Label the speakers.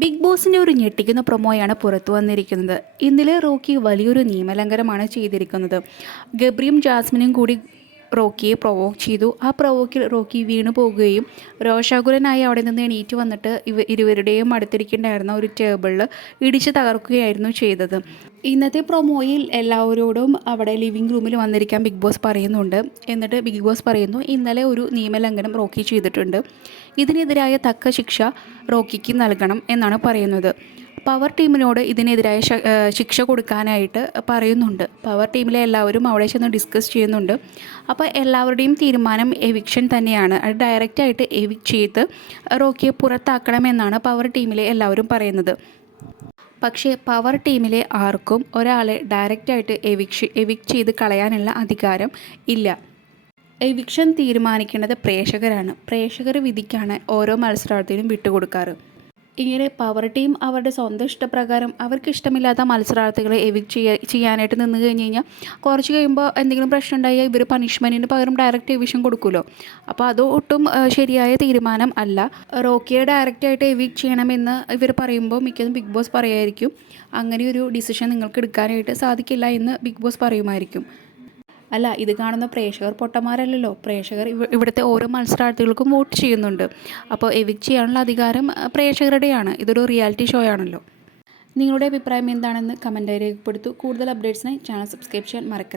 Speaker 1: Big ബോസിന്റെ ഒരു ഞെട്ടിക്കുന്ന പ്രൊമോയാണ് പുറത്തു വന്നിരിക്കുന്നത്. ഇന്നലെ റോക്കി വലിയൊരു നിയമലംഘനമാണ് ചെയ്തിരിക്കുന്നത്. ഗബ്രിയും ജാസ്മിനും കൂടി റോക്കിയെ പ്രൊവോക്ക് ചെയ്തു. ആ പ്രൊവോക്കിൽ റോക്കി വീണു പോകുകയും രോഷാകുലനായി അവിടെ നിന്ന് എണീറ്റ് വന്നിട്ട് ഇവ ഇരുവരുടെയും അടുത്തിരിക്കുന്നുണ്ടായിരുന്ന ഒരു ടേബിളിൽ ഇടിച്ച് തകർക്കുകയായിരുന്നു ചെയ്തത്. ഇന്നത്തെ പ്രൊമോയിൽ എല്ലാവരോടും അവിടെ ലിവിങ് റൂമിൽ വന്നിരിക്കാൻ ബിഗ് ബോസ് പറയുന്നുണ്ട്. എന്നിട്ട് ബിഗ് ബോസ് പറയുന്നു ഇന്നലെ ഒരു നിയമലംഘനം റോക്കി ചെയ്തിട്ടുണ്ട്. ഇതിനെതിരായ തക്ക ശിക്ഷ റോക്കിക്ക് നൽകണം എന്നാണ് പറയുന്നത്. പവർ ടീമിനോട് ഇതിനെതിരായ ശിക്ഷ കൊടുക്കാനായിട്ട് പറയുന്നുണ്ട്. പവർ ടീമിലെ എല്ലാവരും അവിടെ ചെന്ന് ഡിസ്കസ് ചെയ്യുന്നുണ്ട്. അപ്പോൾ എല്ലാവരുടെയും തീരുമാനം എവിക്ഷൻ തന്നെയാണ്. അത് ഡയറക്റ്റായിട്ട് എവിക്ട് ചെയ്ത് റോക്കിയെ പുറത്താക്കണമെന്നാണ് പവർ ടീമിലെ എല്ലാവരും പറയുന്നത്. പക്ഷേ പവർ ടീമിലെ ആർക്കും ഒരാളെ ഡയറക്റ്റായിട്ട് എവിക്ഷ എവിക്ട് ചെയ്ത് കളയാനുള്ള അധികാരം ഇല്ല. എവിക്ഷൻ തീരുമാനിക്കേണ്ടത് പ്രേക്ഷകരാണ്. പ്രേക്ഷകർ വിധിക്കാണ് ഓരോ മത്സരാർത്ഥിനും വിട്ടുകൊടുക്കാറ്. ഇങ്ങനെ പവർ ടീം അവരുടെ സ്വന്തം ഇഷ്ടപ്രകാരം അവർക്ക് ഇഷ്ടമില്ലാത്ത മത്സരാർത്ഥികളെ ചെയ്യാ ചെയ്യാനായിട്ട് നിന്ന് കഴിഞ്ഞ് കഴിഞ്ഞാൽ കുറച്ച് കഴിയുമ്പോൾ എന്തെങ്കിലും പ്രശ്നം ഉണ്ടായാൽ ഇവർ പണിഷ്മെന്റിന് പകരം ഡയറക്റ്റ് എവിഷൻ കൊടുക്കുമല്ലോ അപ്പോൾ അത് ഒട്ടും ശരിയായ തീരുമാനം അല്ല. റോക്കിയെ ഡയറക്റ്റായിട്ട് എവിക്ട് ചെയ്യണമെന്ന് ഇവർ പറയുമ്പോൾ മിക്കതും ബിഗ് ബോസ് പറയുമായിരിക്കും അങ്ങനെ ഒരു ഡിസിഷൻ നിങ്ങൾക്ക് എടുക്കാനായിട്ട് സാധിക്കില്ല എന്ന് ബിഗ് ബോസ് പറയുമായിരിക്കും. അല്ല ഇത് കാണുന്ന പ്രേക്ഷകർ പൊട്ടന്മാരല്ലല്ലോ. പ്രേക്ഷകർ ഇവ ഇവിടുത്തെ ഓരോ മത്സരാർത്ഥികൾക്കും വോട്ട് ചെയ്യുന്നുണ്ട്. അപ്പോൾ എവിക്ട് ചെയ്യാനുള്ള അധികാരം പ്രേക്ഷകരുടെയാണ്. ഇതൊരു റിയാലിറ്റി ഷോ ആണല്ലോ. നിങ്ങളുടെ അഭിപ്രായം എന്താണെന്ന് കമന്റായി രേഖപ്പെടുത്തു. കൂടുതൽ അപ്ഡേറ്റ്സിനായി ചാനൽ സബ്സ്ക്രൈബ് ചെയ്യാൻ മറക്കരുത്.